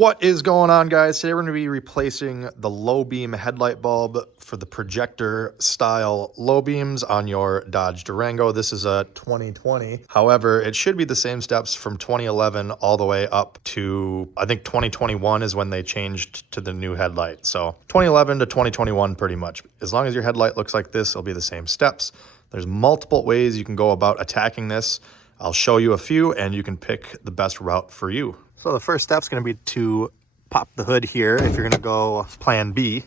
What is going on, guys? Today we're going to be replacing the low beam headlight bulb for the projector style low beams on your Dodge Durango. This is a 2020. However, it should be the same steps from 2011 all the way up to, I think 2021 is when they changed to the new headlight. So 2011 to 2021 pretty much. As long as your headlight looks like this, it'll be the same steps. There's multiple ways you can go about attacking this. I'll show you a few and you can pick the best route for you. So the first step is going to be to pop the hood here if you're going to go plan B.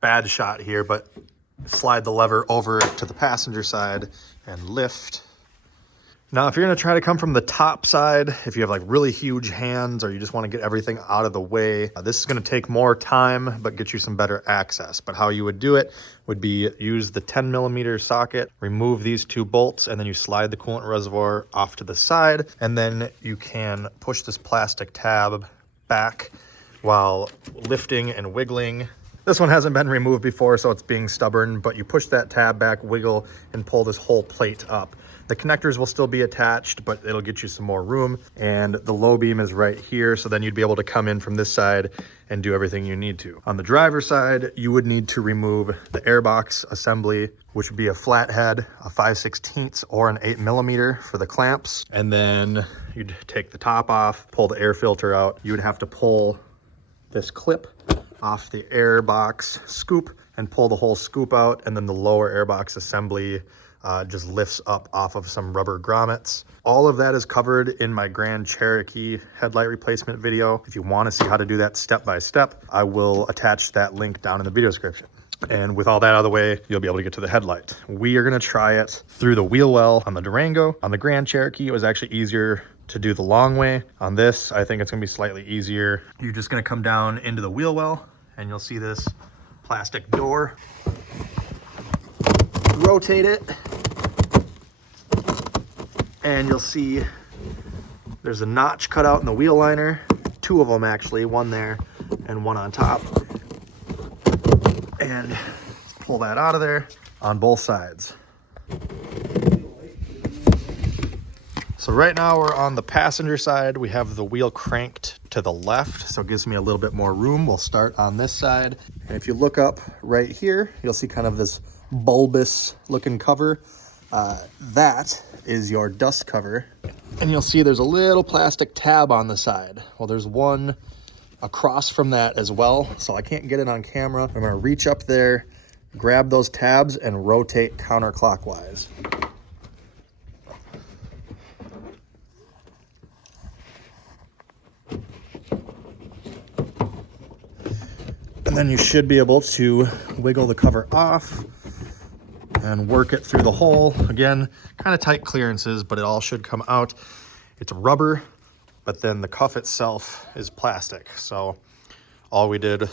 Bad shot here, but slide the lever over to the passenger side and lift. Now, if you're going to try to come from the top side, if you have like really huge hands or you just want to get everything out of the way, this is going to take more time, but get you some better access. But how you would do it would be use the 10mm socket, remove these two bolts, and then you slide the coolant reservoir off to the side. And then you can push this plastic tab back while lifting and wiggling. This one hasn't been removed before, so it's being stubborn, but you push that tab back, wiggle, and pull this whole plate up. The connectors will still be attached, but it'll get you some more room. And the low beam is right here, so then you'd be able to come in from this side and do everything you need to. On the driver's side, you would need to remove the airbox assembly, which would be a flathead, a 5/16 or an 8mm for the clamps. And then you'd take the top off, pull the air filter out. You would have to pull this clip off the airbox scoop and pull the whole scoop out, and then the lower airbox assembly just lifts up off of some rubber grommets. All of that is covered in my Grand Cherokee headlight replacement video. If you want to see how to do that step by step, I will attach that link down in the video description. And with all that out of the way, you'll be able to get to the headlight. We are going to try it through the wheel well on the Durango. On the Grand Cherokee, it was actually easier to do the long way. On this, I think it's going to be slightly easier. You're just going to come down into the wheel well and you'll see this plastic door. Rotate it and you'll see there's a notch cut out in the wheel liner. Two of them actually, one there and one on top. And pull that out of there on both sides. So right now we're on the passenger side. We have the wheel cranked to the left, so it gives me a little bit more room. We'll start on this side. And if you look up right here, you'll see kind of this bulbous looking cover. That is your dust cover. And you'll see there's a little plastic tab on the side. Well, there's one across from that as well, so I can't get it on camera. I'm gonna reach up there, grab those tabs, and rotate counterclockwise. And then you should be able to wiggle the cover off and work it through the hole. Again, kind of tight clearances, but it all should come out. It's rubber, but then the cuff itself is plastic. So all we did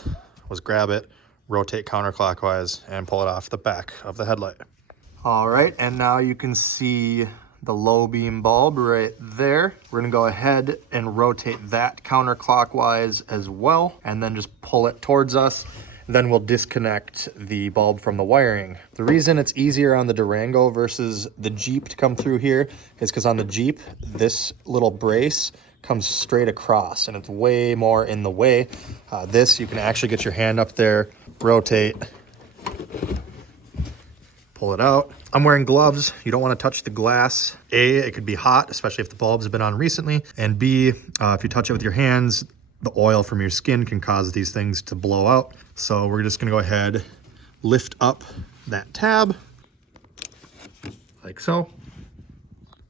was grab it, rotate counterclockwise, and pull it off the back of the headlight. All right, and now you can see the low beam bulb right there. We're gonna go ahead and rotate that counterclockwise as well, and then just pull it towards us. Then we'll disconnect the bulb from the wiring. The reason it's easier on the Durango versus the Jeep to come through here is because on the Jeep, this little brace comes straight across and it's way more in the way. This, you can actually get your hand up there, rotate, pull it out. I'm wearing gloves. You don't want to touch the glass. A, it could be hot, especially if the bulbs have been on recently. And B, if you touch it with your hands, the oil from your skin can cause these things to blow out. So we're just gonna go ahead, lift up that tab, like so.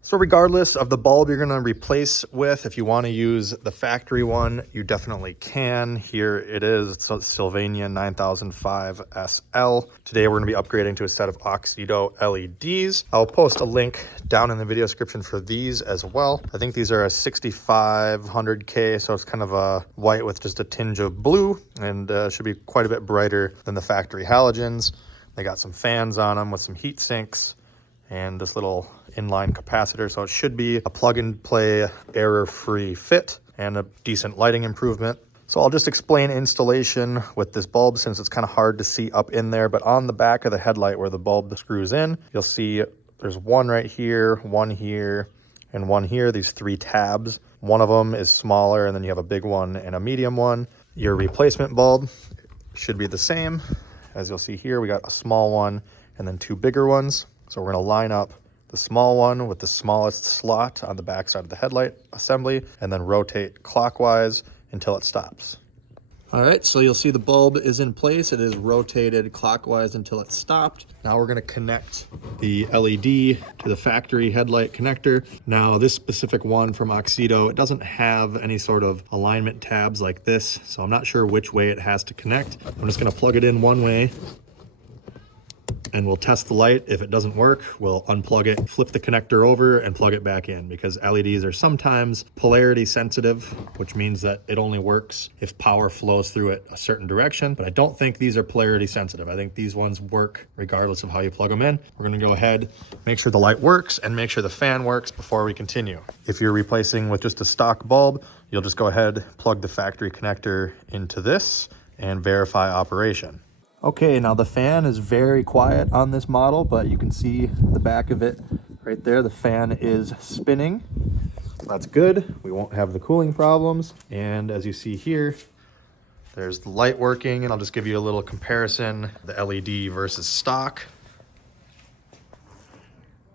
So regardless of the bulb you're gonna replace with, if you wanna use the factory one, you definitely can. Here it is, it's a Sylvania 9005 SL. Today we're gonna be upgrading to a set of Oxido LEDs. I'll post a link down in the video description for these as well. I think these are a 6500K, so it's kind of a white with just a tinge of blue, and should be quite a bit brighter than the factory halogens. They got some fans on them with some heat sinks and this little inline capacitor, so it should be a plug-and-play error-free fit and a decent lighting improvement. So I'll just explain installation with this bulb since it's kind of hard to see up in there, but on the back of the headlight where the bulb screws in, you'll see there's one right here, one here, and one here, these 3 tabs. One of them is smaller, and then you have a big one and a medium one. Your replacement bulb should be the same. As you'll see here, we got a small one and then 2 bigger ones. So we're gonna line up the small one with the smallest slot on the back side of the headlight assembly, and then rotate clockwise until it stops. All right, so you'll see the bulb is in place. It is rotated clockwise until it stopped. Now we're gonna connect the LED to the factory headlight connector. Now this specific one from Oxido, it doesn't have any sort of alignment tabs like this, so I'm not sure which way it has to connect. I'm just gonna plug it in one way, and we'll test the light. If it doesn't work, we'll unplug it, flip the connector over, and plug it back in, because LEDs are sometimes polarity sensitive, which means that it only works if power flows through it a certain direction. But I don't think these are polarity sensitive. I think these ones work regardless of how you plug them in. We're gonna go ahead, make sure the light works, and make sure the fan works before we continue. If you're replacing with just a stock bulb, you'll just go ahead, plug the factory connector into this, and verify operation. Okay, now the fan is very quiet on this model, but you can see the back of it right there. The fan is spinning. That's good. We won't have the cooling problems. And as you see here, there's the light working, and I'll just give you a little comparison, the LED versus stock.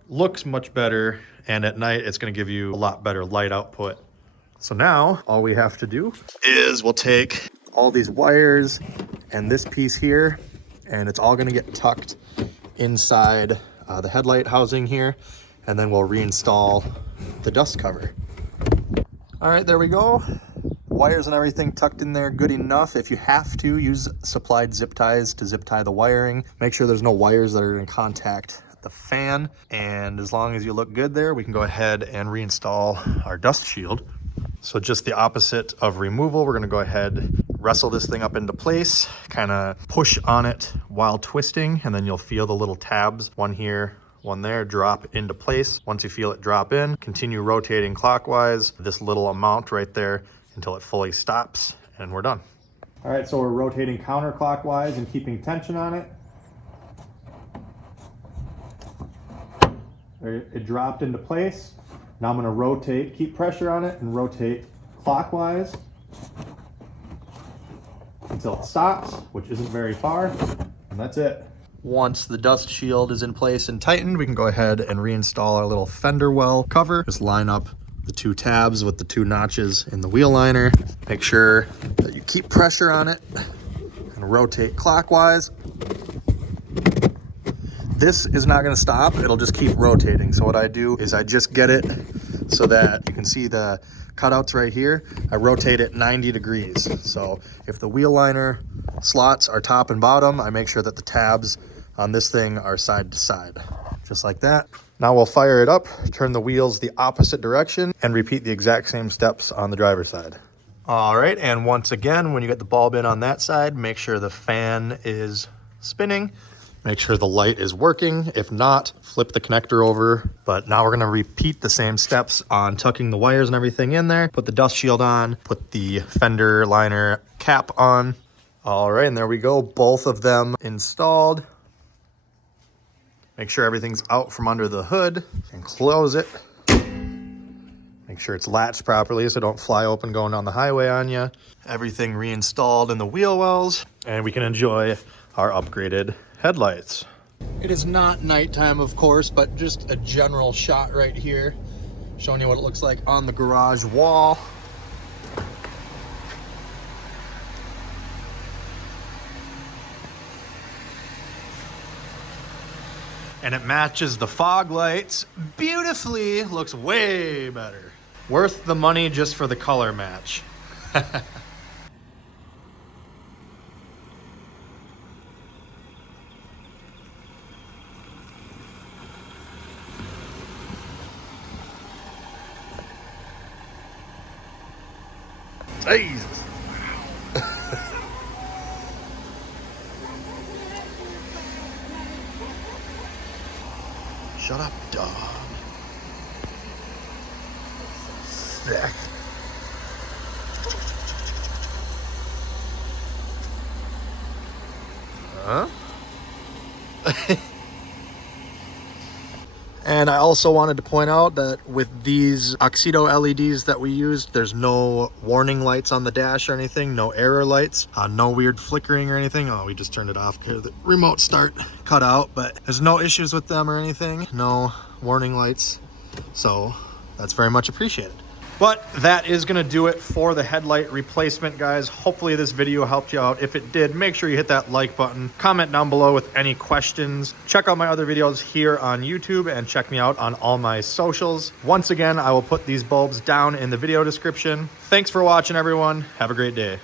Looks much better, and at night it's gonna give you a lot better light output. So now all we have to do is we'll take all these wires and this piece here, and it's all gonna get tucked inside the headlight housing here, and then we'll reinstall the dust cover. All right, there we go. Wires and everything tucked in there good enough. If you have to, use supplied zip ties to zip tie the wiring. Make sure there's no wires that are in contact the fan, and as long as you look good there, we can go ahead and reinstall our dust shield. So just the opposite of removal, we're gonna go ahead, wrestle this thing up into place, kind of push on it while twisting, and then you'll feel the little tabs, one here, one there, drop into place. Once you feel it drop in, continue rotating clockwise, this little amount right there, until it fully stops, and we're done. All right, so we're rotating counterclockwise and keeping tension on it. It dropped into place. Now I'm gonna rotate, keep pressure on it, and rotate clockwise until it stops, which isn't very far, and that's it. Once the dust shield is in place and tightened, we can go ahead and reinstall our little fender well cover. Just line up the 2 tabs with the 2 notches in the wheel liner. Make sure that you keep pressure on it and rotate clockwise. This is not gonna stop, it'll just keep rotating. So what I do is I just get it so that you can see the cutouts right here. I rotate it 90 degrees. So if the wheel liner slots are top and bottom, I make sure that the tabs on this thing are side to side, just like that. Now we'll fire it up, turn the wheels the opposite direction, and repeat the exact same steps on the driver's side. All right, and once again, when you get the bulb in on that side, make sure the fan is spinning. Make sure the light is working. If not, flip the connector over. But now we're gonna repeat the same steps on tucking the wires and everything in there. Put the dust shield on, put the fender liner cap on. All right, and there we go, both of them installed. Make sure everything's out from under the hood and close it. Make sure it's latched properly so don't fly open going down the highway on you. Everything reinstalled in the wheel wells, and we can enjoy our upgraded headlights. It is not nighttime, of course, but just a general shot right here, showing you what it looks like on the garage wall. And it matches the fog lights beautifully. Looks way better. Worth the money just for the color match. Jesus. Shut up, dog. Sick. Huh? And I also wanted to point out that with these Oxido LEDs that we used, there's no warning lights on the dash or anything, no error lights, no weird flickering or anything. Oh, we just turned it off because the remote start cut out, but there's no issues with them or anything, no warning lights. So that's very much appreciated. But that is going to do it for the headlight replacement, guys. Hopefully this video helped you out. If it did, make sure you hit that like button. Comment down below with any questions. Check out my other videos here on YouTube and check me out on all my socials. Once again, I will put these bulbs down in the video description. Thanks for watching, everyone. Have a great day.